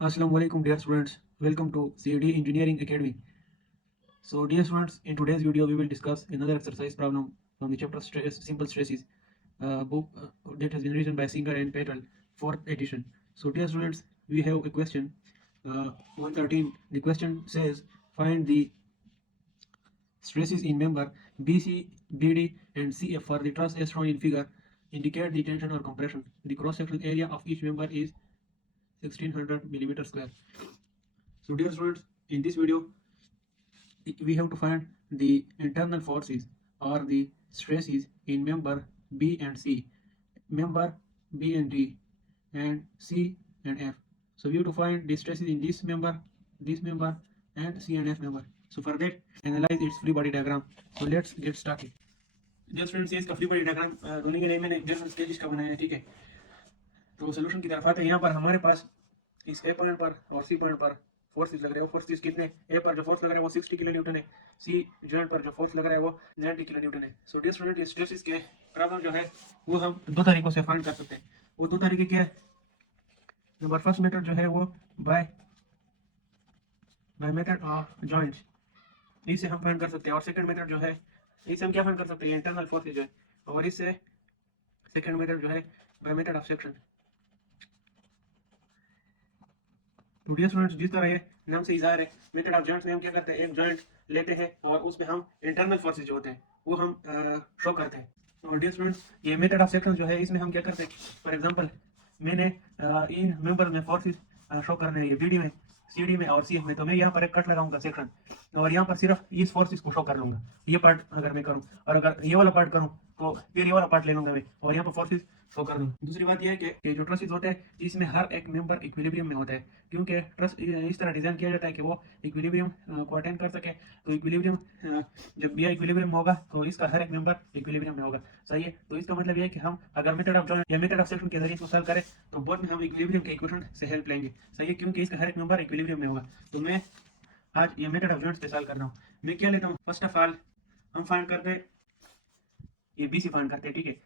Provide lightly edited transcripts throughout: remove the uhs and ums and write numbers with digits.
Assalamualaikum dear students, welcome to CAD Engineering Academy. So dear students, in today's video we will discuss another exercise problem from the chapter Simple Stresses book that has been written by Singer and Patel, 4th edition. So dear students, we have a question 113. The question says find the stresses in member BC, BD and CF for the truss as shown in figure indicate the tension or compression. The cross-sectional area of each member is 1600 millimeter square. So dear students, in this video we have to find the internal forces or the stresses in member B and C, member B and D, and C and F. So we have to find the stresses in this member, and C and F member. So for that, analyze its free body diagram. So let's get started. Dear students, ये इसका free body diagram rolling के लिए मैंने general stages का बनाया है, ठीक है। तो सोल्यूशन की तरफ आते हैं। यहाँ पर हमारे पास इस ए पॉइंट पर और सी पॉइंट पर फोर्सेस लग रहे हैं। वो फोर्सेस कितने, ए पर जो फोर्स लग रहा है वो 60 किलो न्यूटन है, सी जॉइंट पर जो फोर्स लग रहा है वो 90 किलो न्यूटन है। सो डियर स्टूडेंट, स्ट्रेसेस के प्रॉब्लम जो है वो हम दो तरीकों से फाइंड कर सकते हैं। वो दो तरीके क्या है? नंबर फर्स्ट मेथड जो है वो बाय मेथड ऑफ जॉइंट्स, इससे हम फाइंड कर सकते हैं। और सेकंड मेथड जो है इससे हम क्या फाइंड कर सकते हैं? इंटरनल फोर्सेस जो है। और इससे सेकंड मेथड जो है बाय मेथड ऑफ सेक्शन। तो डियर स्टूडेंट्स, जिस तरह ये नाम से इज़ार है, मेथड ऑफ जॉइंट्स में हम क्या करते हैं? एक जॉइंट लेते हैं और उसमें हम इंटरनल फोर्सेस जो होते हैं वो हम शो करते हैं। और डियर स्टूडेंट्स, ये मेथड ऑफ सेक्शन जो है इसमें हम क्या करते हैं? फॉर एग्जांपल मैंने इन मेंबर में फोर्सेस शो करने हैं, ये बीडी में, सीडी में और सीएफ में। तो मैं यहाँ पर एक कट लगाऊंगा सेक्शन और यहाँ पर सिर्फ इस फोर्सेस को शो कर लूंगा। ये पार्ट अगर मैं करूँ और अगर ये वाला पार्ट करूँ तो फिर ये वाला पार्ट ले लूंगा मैं और यहाँ पर फोर्सेस शो कर दूंगा। दूसरी बात यह है कि जो ट्रसेस होते हैं इसमें हर एक मेंबर इक्विलिब्रियम में होता है, क्योंकि ट्रस इस तरह डिजाइन किया जाता है कि वो इक्विलिब्रियम को अटेन कर सके। तो इक्विलिब्रियम जब ये इक्विलिब्रियम होगा तो इसका हर एक मेंबर इक्विलिब्रियम में होगा, सही है। तो इसका मतलब ये है कि हम अगर मेथड ऑफ जॉइंट या मेथड ऑफ सेक्शन के जरिए इसको सॉल्व करें तो बोथ में हम इक्विलिब्रियम के इक्वेशन से हेल्प लेंगे, सही है, क्योंकि इसका हर एक मेंबर इक्विलिब्रियम में होगा। तो मैं आज ये मेथड ऑफ जॉइंट्स पे सॉल्व कर रहा हूँ। मैं क्या लेता हूँ? फर्स्ट ऑफ ऑल हम फाइंड करते हैं, ये बीसी फाइंड करते हैं, ठीक है।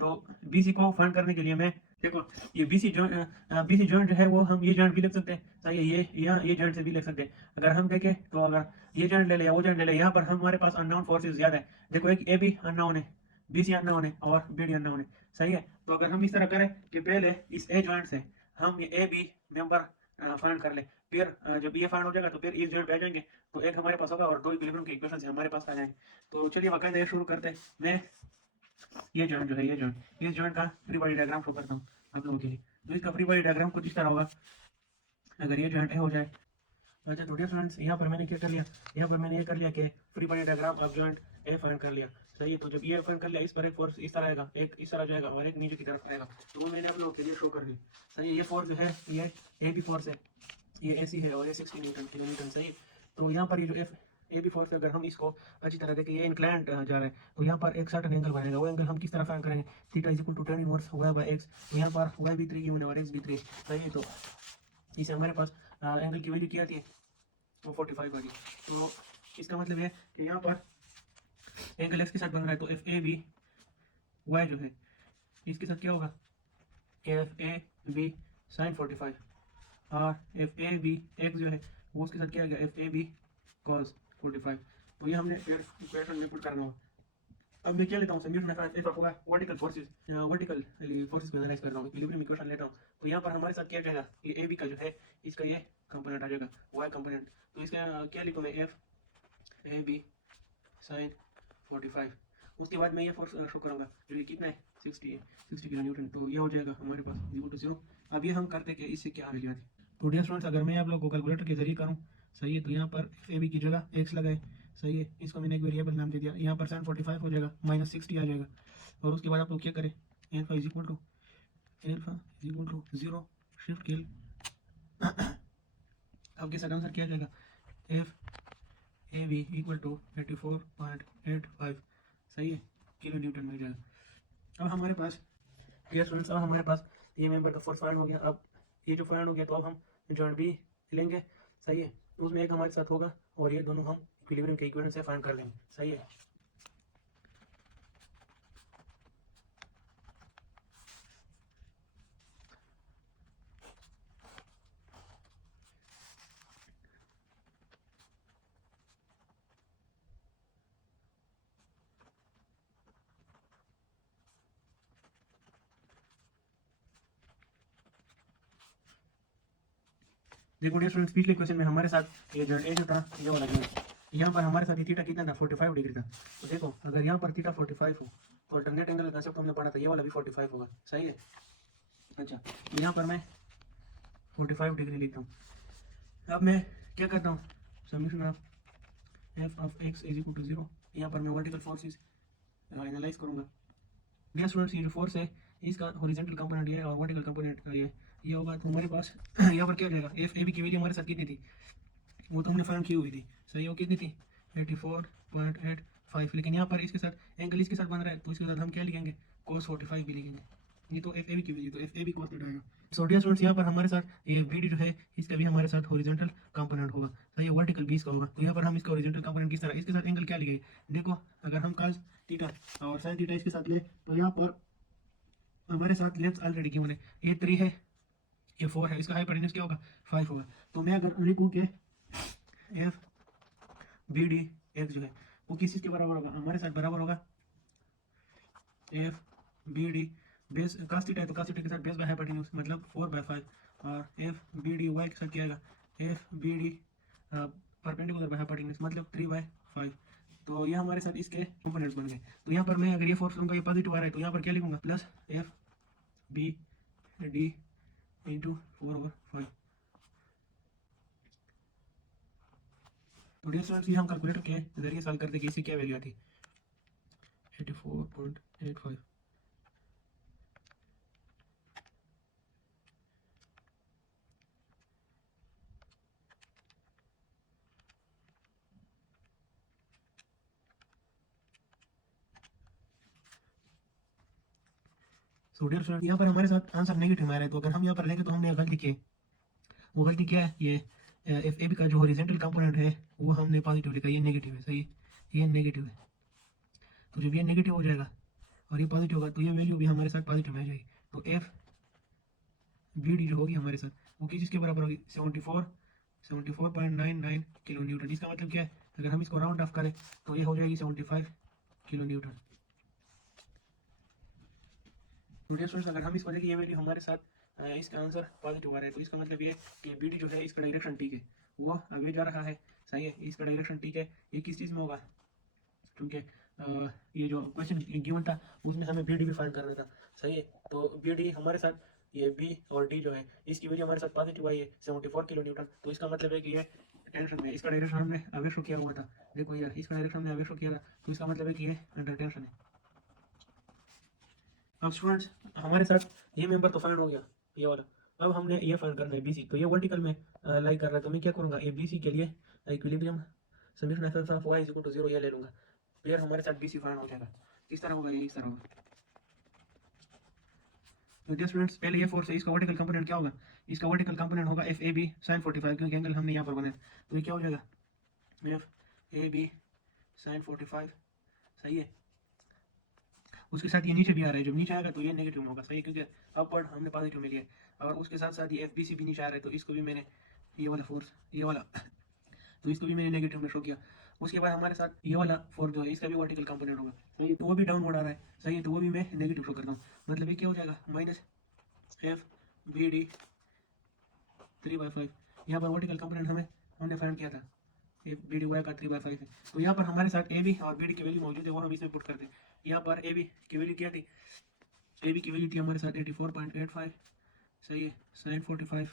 तो बीसी को फाइंड करने के लिए मैं देखो, ये बीसी जॉइंट जो है वो हम ये जॉइंट भी लिख सकते हैं, सही है। ये जॉइंट से भी लिख सकते हैं। अगर हम देखें तो अगर ये जॉइंट ले ले या वो जॉइंट ले ले, यहाँ पर हमारे पास अननोन फोर्सेस ज्यादा है। देखो, एक ए बी अननोन है, बीसी अननोन है और बीडी अननोन है, सही है। तो अगर हम इस तरह करें कि पहले इस ए जॉइंट से हम ये ए बी मेंबर फाइंड कर ले, फिर जब ये फाइंड हो जाएगा तो फिर इस जॉइंट पे आ जाएंगे, तो एक हमारे पास होगा और दो इक्विलिब्रियम के इक्वेशन हमारे पास आ जाएंगे। तो चलिए बाकायदा शुरू करते हैं। मैं ये जॉइंट जो है, ये जॉइंट, इस जॉइंट का फ्री बॉडी डायग्राम शो करता हूँ आप लोगों के लिए। तो इसका फ्री बॉडी डायग्राम कुछ इस तरह होगा। अगर ये जॉइंट ए हो जाए, अच्छा तो डियर फ्रेंड्स, यहाँ पर मैंने क्या कर लिया? यहाँ पर मैंने ये कर लिया कि free body diagram of joint A find कर लिया, सही है। तो जब ये फाइंड कर लिया, इस पर एक फोर्स इस तरह आएगा, एक इस तरह जाएगा और एक नीचे की तरफ आएगा। तो वो मैंने आप लोगों के लिए शो कर दी, सही है। ये फोर्स जो है ये ए बी फोर्स है, ये ए सी है और ये 60 न्यूटन किलो न्यूटन, सही है। तो यहाँ पर ये जो एफ ए बी फोर्स, अगर हम इसको अच्छी तरह देखें, ये इंक्लाइंड जा रहा है, तो यहाँ पर एक सर्टेन एंगल बनेगा। वो एंगल हम किस तरह फाइंड करेंगे? Theta is equal to tan inverse y by x। तो यहाँ पर y भी 3 गिवन है और x भी 3, सही है। तो इसे हमारे पास एंगल की वैल्यू क्या आती है? वो 45 आ गई। तो इसका मतलब है कि यहाँ पर एंगल एक्स के साथ बन रहा है, तो एफ ए बी वाई जो है इसके साथ क्या होगा? एफ ए बी साइन 45 और एफ ए बी एक्स जो है वो उसके साथ क्या आ गया? F A B cos 45। तो ये हमने फिर इक्वेशन में पुट करना होगा। अब मैं क्या लेता हूँ? सॉल्यूशन इफ होगा वर्टिकल फोर्सेस, वर्टिकल फोर्सेस को एनालाइज कर रहा हूँ, इक्विलिब्रियम इक्वेशन लेता हूँ। तो यहाँ पर हमारे साथ क्या जाएगा? ये ए बी का जो है इसका ये कंपोनेंट आ जाएगा, वाई कंपोनेंट। तो इसका क्या लिखूँ मैं? F A B sine 45। उसके बाद मैं ये फोर्स शो करूँगा जो ये कितना है? 60 है, 60 किलो न्यूटन। तो ये हो जाएगा हमारे पास इक्वल टू 0। अब ये हम करते कि इससे क्या वैल्यू आती। तो डियर स्टूडेंट्स, अगर मैं आप लोग को कैलकुलेटर के जरिए करूँ, सही है, तो यहाँ पर ए बी की जगह एक्स लगाए, सही है। इसको मैंने एक वेरिएबल नाम दे दिया, यहाँ पर साइन 45 हो जाएगा, माइनस 60 आ जाएगा। और उसके बाद आप लोग क्या करें? Alpha is equal to 0 shift kill, आपके साथ आंसर क्या जाएगा? F A B equal to 84.85, सही है, किलो न्यूटन मिल जाएगा। अब हमारे पास डियर स्टूडेंट्स, अब हमारे पास ये मेंबर का फोर्स फाइंड हो गया। अब ये जो फाइंड हो गया, तो अब हम जॉइंट बी लेंगे, सही है। उसमें एक हमारे साथ होगा और ये दोनों हम इक्विलिब्रियम के इक्वेशन से फाइंड कर लेंगे, सही है। देखो डियर स्टूडेंट्स, पिछले क्वेश्चन में हमारे साथ ये जो ए जो था ये वाला जो है, यहाँ पर हमारे साथ ये थीटा कितना था 45 डिग्री था। तो देखो अगर यहाँ पर थीटा 45 हो तो अल्टरनेट एंगल का कंसेप्ट हमने पढ़ा था, ये वाला भी 45 होगा, सही है। अच्छा, यहाँ पर मैं 45 डिग्री लिखता हूँ। अब मैं क्या करता हूँ, summation of F of x is equal to 0, यहाँ पर मैं वर्टिकल फोर्सेस एनालाइज करूँगा। डियर स्टूडेंट्स, ये जो फोर्स है इसका हॉरिजॉन्टल कंपोनेंट ये है और वर्टिकल कंपोनेंट का ये होगा। तो हमारे पास यहाँ पर क्या हो जाएगा, एफ ए बी की वैल्यू हमारे साथ कितनी थी, वो तो हमने फाइंड की हुई थी, सही। वो कितनी थी 84.85, लेकिन यहाँ पर इसके साथ एंगल इसके साथ बन रहा है तो इसके साथ हम क्या लिखेंगे, cos 45 भी लिखेंगे। ये तो एफ ए बी की वैल्यू, तो F A B cos theta आएगा। सो डियर स्टूडेंट्स, यहाँ पर हमारे साथ ये बी डी जो है इसका भी हमारे साथ हॉरिजॉन्टल कंपोनेंट होगा, सही है। वर्टिकल भी इसका होगा, तो यहाँ पर हम इसका हॉरिजॉन्टल कंपोनेंट किस तरह, इसके साथ एंगल क्या लिखेंगे। देखो अगर हम cos थीटा और sin थीटा इसके साथ ले तो यहाँ पर हमारे साथ लेंथ ऑलरेडी गिवन है, ये 3 है ये 4 है, इसका हाइपोटेन्यूज क्या होगा 5 होगा। तो मैं अगर लिखूँ कि एफ बी डी एक्स जो है वो किस चीज़ के बराबर होगा, हमारे साथ बराबर होगा F B D base cos theta है तो cos थीटा के साथ बेस बाय हाइपोटेन्यूज मतलब 4/5, और एफ बी डी वाई के साथ क्या आएगा, F B D perpendicular by hypotenuse मतलब 3/5। तो ये हमारे साथ इसके कंपोनेंट्स बन गए। तो यहाँ पर मैं अगर ये फोर्स लूँगा, ये पॉजिटिव आ रहा है तो यहाँ पर क्या लिखूँगा, plus F B D into 4/5। तो डियर स्टूडेंट्स, ये हम कैलकुलेटर के जरिए सॉल्व कर देंगे, इसकी क्या वैल्यू आती 84.85। सो डियर स्टूडेंट, यहाँ पर हमारे साथ आंसर नेगेटिव में आ रहा है, तो अगर हम यहाँ पर लेंगे तो हमने गलती की है। वो गलती क्या है, ये एफ ए बी का जो हॉरिजॉन्टल कंपोनेंट है वो हमने पॉजिटिव लिखा, ये नेगेटिव है, सही है, ये नेगेटिव है। तो जब ये नेगेटिव हो जाएगा और ये पॉजिटिव होगा तो ये वैल्यू भी हमारे साथ पॉजिटिव में आ जाएगी। तो एफ बी डी जो होगी हमारे साथ वो किस चीज़ के बराबर होगी, 74.99 किलो न्यूटन। इसका मतलब क्या है, अगर हम इसको राउंड ऑफ करें तो ये हो जाएगी 75 किलो न्यूटन। तो डियर स्टूडेंट्स, अगर हम इस वजह की ये वैल्यू हमारे साथ इसका आंसर पॉजिटिव आ रहा है तो इसका मतलब ये कि बी डी जो है इसका डायरेक्शन ठीक है, वो आगे जा रहा है, सही है, इसका डायरेक्शन ठीक है। ये किस चीज़ में होगा, क्योंकि ये जो क्वेश्चन गिवन था उसमें हमें बी डी भी फाइंड करना था, सही है। तो बी डी हमारे साथ ये बी और डी जो है इसकी वैल्यू हमारे साथ पॉजिटिव आई है 74 किलो न्यूटन। तो इसका मतलब है कि ये टेंशन में, इसका डायरेक्शन हमने अवे शो किया हुआ था, देखो यार इसका डायरेक्शन हमने अवे शो किया था, तो इसका मतलब है कि ये अंडर टेंशन है। अब स्टूडेंट्स, हमारे साथ ये मेंबर तो फाइंड हो गया ये वाला, अब हमने ये फाइंड करना है बीसी। तो ये वर्टिकल में लाइक कर रहा है, तो मैं क्या करूँगा, ये बीसी के लिए इक्विलिब्रियम समीकरण F of Y is equal to 0 ये ले लूँगा, फिर हमारे साथ बीसी फाइंड हो जाएगा। किस तरह होगा, ये इस तरह होगा। तो डियर स्टूडेंट्स, पहले ये फोर्स है, इसका वर्टिकल कंपोनेंट क्या होगा, इसका वर्टिकल कंपोनेंट होगा एफ ए बी साइन 45, क्योंकि एंगल हमने यहाँ पर बनाया। तो ये क्या हो जाएगा, एफ ए बी साइन 45, सही है। उसके साथ ये नीचे भी आ रहा है, जब नीचे आएगा तो ये नेगेटिव में होगा, सही है, क्योंकि अपवर्ड हमने पॉजिटिव में लिया है। और उसके साथ साथ ये एफ बी सी भी नीचे आ रहा है, तो इसको भी मैंने ये वाला फोर्स, ये वाला तो इसको भी मैंने नेगेटिव में शो किया। उसके बाद हमारे साथ ये वाला फोर्स जो है इसका भी वर्टिकल कंपोनेंट होगा, सही है, तो वो भी डाउनवर्ड आ रहा है, सही है, तो वो भी मैं नेगेटिव शो करता हूँ। मतलब ये क्या हो जाएगा, माइनस एफ बी डी 3/5। यहाँ पर वर्टिकल कंपोनेंट हमने फाइंड किया था, ए बी डी वाई का 3/5 है। तो यहाँ पर हमारे साथ ए बी और बी डी की वैल्यू मौजूद है, वो हम इसमें पुट करते हैं। यहाँ पर ए बी की वैल्यू क्या थी, ए बी की वैल्यू थी हमारे साथ 84.85, सही है, sine 45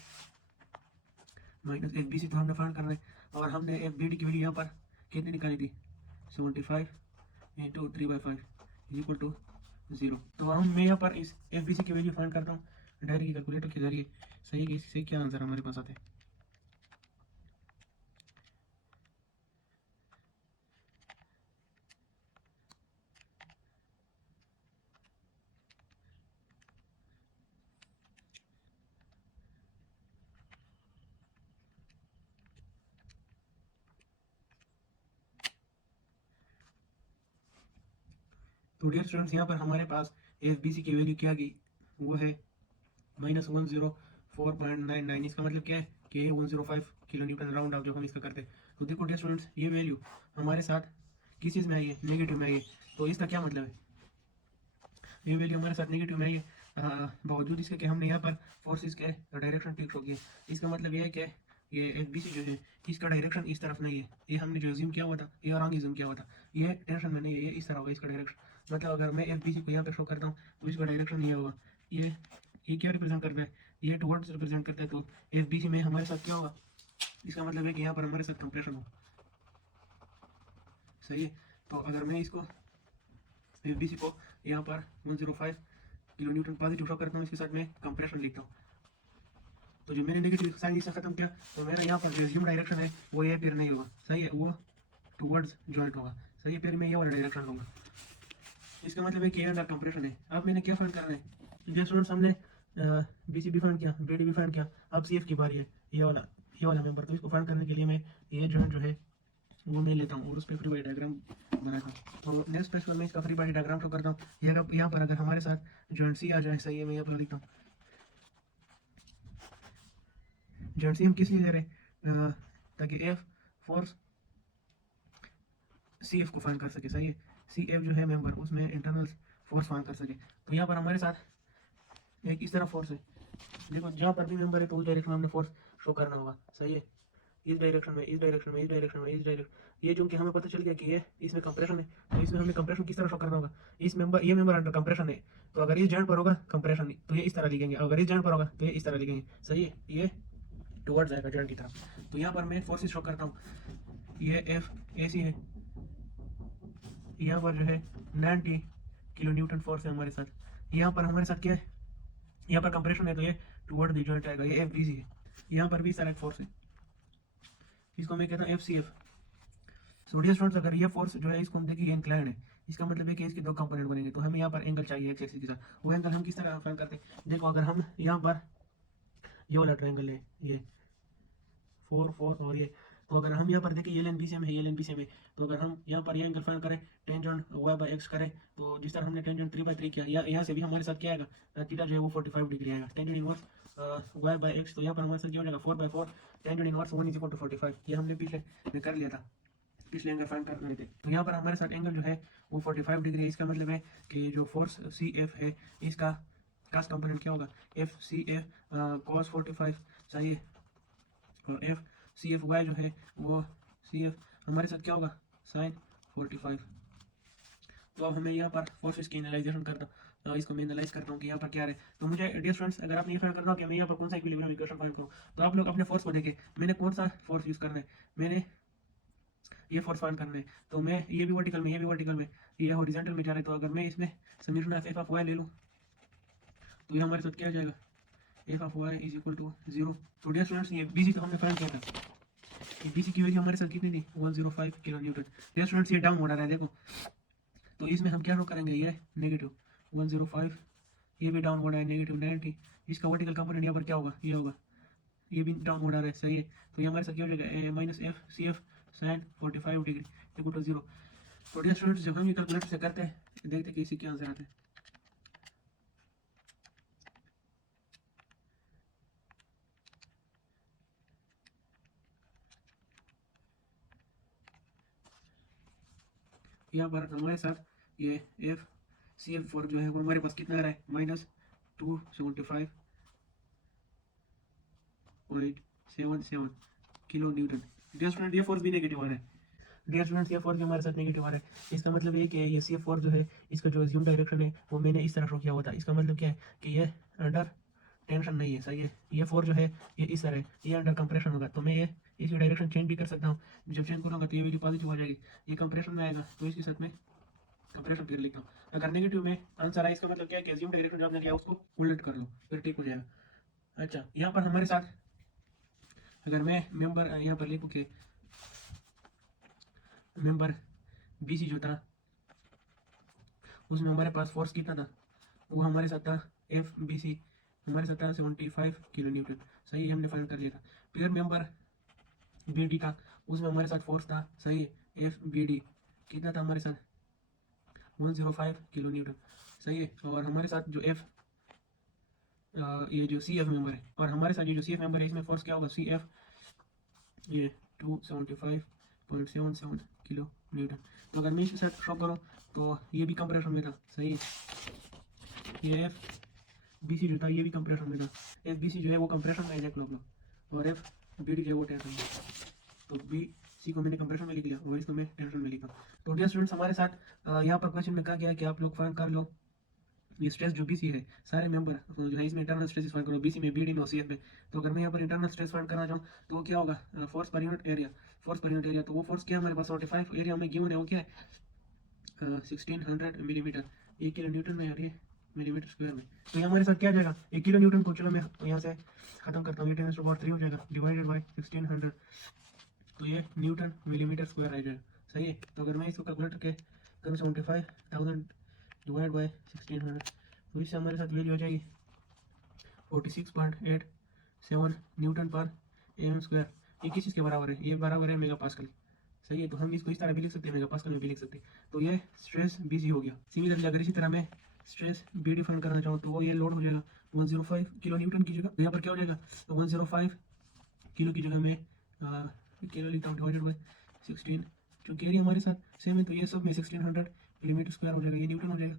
minus F B C तो हमने फाइंड करना है, और हमने एफ बी डी की वैल्यू यहाँ पर कितनी निकाली थी 75 इंटू 3/5 इज इक्वल टू 0। तो मैं यहाँ पर इस एफ बी सी की वैल्यू फाइंड करता हूँ डायरेक्ट कैलकुलेटर के जरिए, सही है, इससे क्या आंसर हमारे पास आते हैं। तो डियर स्टूडेंट्स, यहाँ पर हमारे पास एफ बी सी की वैल्यू क्या गई, वो है -104.99। इसका मतलब क्या है कि ये 105 किलो न्यूटन राउंड ऑफ जब हम इसका करते हैं। तो देखो डियर स्टूडेंट्स, ये वैल्यू हमारे साथ किस चीज़ में आई है, नेगेटिव में आई है। तो इसका क्या मतलब है, ये वैल्यू हमारे साथ नेगेटिव में आई है, बावजूद इसके कि हमने यहाँ पर फोर्सेस के डायरेक्शन ठीक हो गया। इसका मतलब ये है कि ये एफ बी सी जो है इसका डायरेक्शन इस तरफ नहीं है, ये हमने जो ज्यूम किया हुआ था ये रॉन्ग ज्यूम किया हुआ था, ये टेंशन में नहीं है, ये इस तरह होगा इसका डायरेक्शन। मतलब अगर मैं एफ बी सी को यहाँ पे शो करता हूँ तो इसका डायरेक्शन ये होगा, ये क्या रिप्रेजेंट करता है, ये टुवर्ड्स रिप्रेजेंट करता है। तो एफ बी सी में हमारे साथ क्या होगा, इसका मतलब है कि यहाँ पर हमारे साथ कंप्रेशन हो, सही है। तो अगर मैं इसको एफ बी सी को यहाँ पर 105 किलो न्यूटन पॉजिटिव शो करता हूँ, इसके साथ मैं कंप्रेशन लिखता हूँ, तो जो मैंने नेगेटिव साइन इससे खत्म किया तो मेरा यहाँ पर रेज्यूम डायरेक्शन है वो ये फिर नहीं होगा, सही है, वो टुवर्ड्स जॉइंट होगा, सही है। फिर मैं ये वाला डायरेक्शन लूँगा, इसका मतलब है कि अंडर कंप्रेशन है। अब मैंने क्या फाइंड करना है, जो स्टूडेंट्स हमने बी सी बी फाइंड किया, बी डी बी फाइंड किया, अब सी एफ की बारी है, ये वाला मेंबर। तो इसको फाइंड करने के लिए मैं ये जॉइंट जो है वो मैं लेता हूँ और उस पर फ्री बॉडी डायग्राम बनाता हूँ। तो नेक्स्ट पेज पर मैं इसका फ्री बॉडी डायग्राम शो करता हूँ। यहाँ पर अगर हमारे साथ जॉइंट सी आ जाए, सही है, मैं यहाँ पर लिखता हूँ जॉइंट सी हम किस लिए ले रहे हैं, ताकि एफ फोर्स सी एफ को फाइंड कर सके, सही है। सी एफ जो है मेंबर उसमें इंटरनल फोर्स फाइंड कर सके। तो यहाँ पर हमारे साथ एक इस तरह फोर्स है, देखो जहाँ पर भी मेंबर है तो उस डायरेक्शन में हमने फोर्स शो करना होगा, सही है। इस डायरेक्शन में, इस डायरेक्शन में, इस डायरेक्शन में, इस डायरेक्शन, ये जो कि हमें पता चल गया कि ये इसमें कंप्रेशन है, तो इसमें हमें कंप्रेशन किस तरह शो करना होगा, इस मेंबर, ये मेंबर अंडर कंप्रेशन है, तो अगर इस जॉइंट पर होगा कंप्रेशन तो ये इस तरह लिखेंगे, अगर इस जॉइंट पर होगा तो ये इस तरह लिखेंगे, सही है, ये टुवर्ड्स जाएगा जॉइंट की तरफ। तो यहाँ पर मैं फोर्सेस शो करता हूँ, ये एफ ए सी है, यहाँ पर जो है 90 किलो न्यूटन फोर्स है हमारे साथ। यहाँ पर हमारे साथ क्या है, यहाँ पर कंप्रेशन है तो ये टुवर्ड द जॉइंट आएगा, ये एफ बी सी है। यहाँ पर भी सारा फोर्स है, इसको मैं कहता हूँ F C F. So dear students, अगर ये फोर्स जो है इसको हम देखिए इंक्लाइंड है, इसका मतलब है कि इसके दो कंपोनेंट बनेंगे, तो हमें यहाँ पर एंगल चाहिए एक्स एक्सिस के साथ। वो एंगल हम किस तरह फाइंड करते हैं, देखो अगर हम यहाँ पर ये वाला ट्रायंगल है, ये 4 4 और ये, तो अगर हम यहाँ पर देखें ये लाइन बी सेम है, ये लाइन बी सेम है, तो अगर हम यहाँ पर ये एंगल फाइंड करें, टेंजेंट y बाय x करें, तो जिस तरह हमने टेंजेंट 3/3 किया, यहाँ से भी हमारे साथ क्या आएगा, थीटा जो है वो 45 डिग्री आएगा, tangent inverse y by x, तो यहाँ पर हमारे साथ क्या हो जाएगा 4/4 टेंजेंट इनवर्स 1 = 45, ये हमने पिछले में कर लिया था, पिछले एंगल फाइंड कर रहे थे। तो यहाँ पर हमारे साथ एंगल जो है वो 45 डिग्री है। इसका मतलब है कि जो फोर्स सी एफ है इसका कास कंपोनेंट क्या होगा, एफ सी एफ कॉस 45, सही है, और एफ सी एफ वाई जो है वो सी एफ हमारे साथ क्या होगा, साइन 45। तो अब हमें यहाँ पर फोर्सेस की एनालाइजेशन करता हूँ, इसको मैं एनालाइज करता हूँ कि यहाँ पर क्या है। तो मुझे डियर स्टूडेंट्स, अगर आपने ये फाइंड करना हो कि मैं यहाँ पर कौन सा इक्विलिब्रियम इक्वेशन फाइंड करूँ, तो आप लोग अपने फोर्स को देखें, मैंने कौन सा फोर्स यूज़ करना है, मैंने ये फोर्स फाइंड करना है। तो मैं ये भी वर्टिकल में, ये भी वर्टिकल में, ये हॉरिजॉन्टल में जा रहा है, तो अगर मैं इसमें समीकरण एफ ऑफ वाई ले लूँ तो ये हमारे साथ क्या आ जाएगा, F of Y is equal to 0। तो डियर स्टूडेंट्स, ये बी सी तो हमने फाइंड किया था, ये बी सी की वैल्यू हमारे साथ कितनी थी, 105 किलो न्यूटन। डियर स्टूडेंट्स, ये डाउन हो रहा है देखो, तो इसमें हम क्या शो करेंगे, ये नेगेटिव 105, ये भी डाउन हो रहा है नेगेटिव 90, इसका वर्टिकल कंपोनेंट यहाँ पर क्या होगा, ये होगा, ये भी डाउन हो रहा है, सही है। तो ये हमारे साथ क्या हो जाएगा, minus F C F sine 45 degree equal to 0। तो डियर स्टूडेंट्स, जब हम ये कैलकुलेटर से करते हैं देखते हैं कि इसी क्या आंसर आते हैं। यहाँ पर हमारे साथ ये एफ सी एफ फोर जो है वो हमारे पास कितना आ रहा है, -275.77 किलो न्यूटन। डियर स्टूडेंट, ये फोर्स भी नेगेटिव आ रहा है, डियर स्टूडेंट्स, ये फोर्स भी हमारे साथ नेगेटिव आ रहा है। इसका मतलब ये कि ये सी एफ फोर जो है इसका जो ज्यूम डायरेक्शन है वो मैंने इस तरह शो किया हुआ था। इसका मतलब क्या है कि ये अंडर टेंशन नहीं है, सही है। ये फोर्स जो है ये इस तरह है, ये अंडर कंप्रेशन होगा, तो मैं ये इसकी डायरेक्शन चेंज भी कर सकता हूँ। जब चेंज करूँगा तो ये वैल्यू पॉजिटिव हो जाएगी, ये कंप्रेशन में आएगा, तो इसके साथ में कंप्रेशन फिर लिखता हूँ। अगर नेगेटिव में आंसर आए, इसका मतलब क्या है कि ज्यूम डायरेक्शन जो आपने लिया उसको उल्ट कर लो, फिर ठीक हो जाएगा। अच्छा, यहाँ पर हमारे साथ अगर मैं मेंबर यहाँ पर लिखूँ कि मेंबर बी सी जो था उसमें हमारे पास फोर्स कितना था, वो हमारे साथ था एफ बी सी, हमारे साथ था 75 किलो न्यूटन, सही है, हमने फाइंड कर लिया था। फिर मेंबर बी डी था, उसमें हमारे साथ फोर्स था, सही है, एफ बी डी कितना था हमारे साथ 105 किलो न्यूटन, सही है। और हमारे साथ जो एफ ये जो सी एफ मेंबर है, और हमारे साथ ये जो सी एफ मेंबर है इसमें फोर्स क्या होगा, सी एफ ये 275.77 किलो न्यूटन। तो अगर मैं इसके साथ शो करूँ तो ये भी कंप्रेशन में था, सही है, ये एफ बी सी जो था ये भी कंप्रेशन में था, एफ बी सी जो है वो कंप्रेशन में है देख लो आप लोग, और एफ बी डी जो है वो टेंशन में, तो बी सी को मैंने कंप्रेशन में लिख लिया और इसको मैं टेंशन में लिखा। तो डियर स्टूडेंट्स हमारे साथ यहाँ पर क्वेश्चन में कहा गया है कि आप लोग फाइंड कर लो ये स्ट्रेस जो बीसी है सारे मेंबर जो है इसमें इंटरनल स्ट्रेस फाइंड करो, बीसी में बीडी में और सीएफ में। तो अगर मैं यहाँ पर इंटरनल स्ट्रेस फाइंड करना चाहूँ तो क्या होगा, force per unit area, force per unit area. तो वो फोर्स क्या हमारे पास 45 एरिया में गिवन है, वो क्या है 1600 मिलीमीटर, 1 किलो न्यूटन में और ये मिलीमीटर स्क्वायर में। तो ये हमारे साथ क्या आ जाएगा, 1 किलो न्यूटन को चलो मैं यहाँ से खत्म करता हूँ, ये 10⁻³ हो जाएगा डिवाइडेड बाई 1600, तो ये न्यूटन मिलीमीटर स्क्वायर आ जाएगा। सही है। तो अगर मैं इसको कैलकुलेट करके करूँ 75,000 डिवाइड बाई 1600, तो इससे हमारे साथ वैल्यू आ जाएगी 46.87 न्यूटन पर एम स्क्वायर। ये किस चीज़ के बराबर है, ये बराबर है मेगा पास्कल। सही है। तो हम इसको इस तरह भी लिख सकते हैं, मेगा पास्कल में भी लिख सकते हैं। तो ये स्ट्रेस बीसी हो गया। सिमिलरली अगर इसी तरह मैं स्ट्रेस बी डिफाइन करना चाहूँ तो वो ये लोड हो जाएगा 105 किलो न्यूटन की जगह, यहाँ पर क्या हो जाएगा 105 किलो की जगह में किलो लिखता हूँ डिवाइडेड बाई 16, क्योंकि एरिया हमारे साथ सेम है तो ये सब में 1600 मिलीमीटर स्क्वायर हो जाएगा, ये न्यूटन हो जाएगा।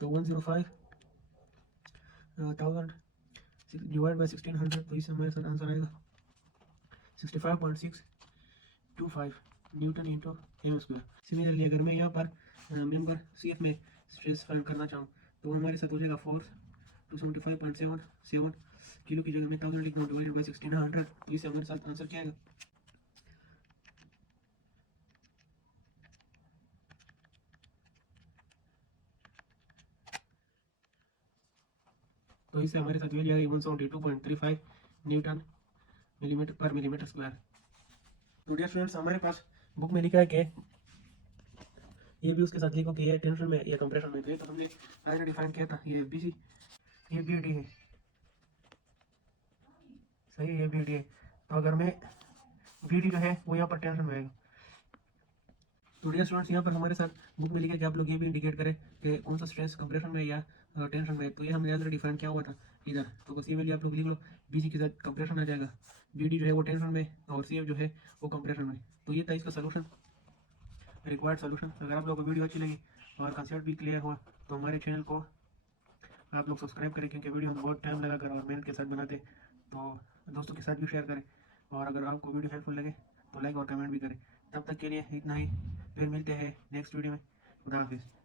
तो 105,000 डिवाइड बाई 1600, तो इससे हमारे साथ आंसर आएगा 65.625 newton into M square. Similarly अगर मैं यहाँ पर मेंबर सी एफ में स्ट्रेस फाइंड करना चाहूँ तो हमारे साथ हो जाएगा फोर्स 275.77 किलो की जगह में 1000 लिखना डिवाइडेड बाई 1600, तो इससे हमारे साथ आंसर क्या आएगा, तो इससे हमारे साथ वैल्यू आएगी 172.35 न्यूटन मिलीमीटर पर मिलीमीटर स्क्वायर। तो डियर स्टूडेंट्स हमारे पास बुक में लिखा है कि ये भी उसके साथ लिखो कि ये टेंशन में, ये कंप्रेशन में। तो ये तो हमने पहले डिफाइन किया था, ये बीसी, ये बी डी है। सही है, ये बी डी है। तो अगर मैं बी डी जो है वो यहाँ पर टेंशन में आएगा। तो डियर स्टूडेंट्स यहाँ पर हमारे साथ बुक में लिखा है कि आप लोग ये भी इंडिकेट करें कि कौन सा स्ट्रेस कंप्रेशन में या टेंशन में। तो ये हमने ऑलरेडी डिफाइन किया हुआ था इधर, तो बस ये वैल्यू आप लोग लिख लो, बीसी के साथ कंप्रेशन आ जाएगा, बी डी जो है वो टेंशन में और सी एफ जो है वो कंप्रेशन में। तो ये था इसका सोल्यूशन, रिक्वायर्ड सोल्यूशन। अगर आप लोगों को वीडियो अच्छी लगी और कंसेप्ट भी क्लियर हुआ तो हमारे चैनल को आप लोग सब्सक्राइब करें, क्योंकि वीडियो हम बहुत टाइम लगा कर और मेहनत के साथ बनाते। तो दोस्तों के साथ भी शेयर करें, और अगर आपको वीडियो हेल्पफुल लगे तो लाइक और कमेंट भी करें। तब तक के लिए इतना ही, फिर मिलते हैं नेक्स्ट वीडियो में। खुदा हाफिज़।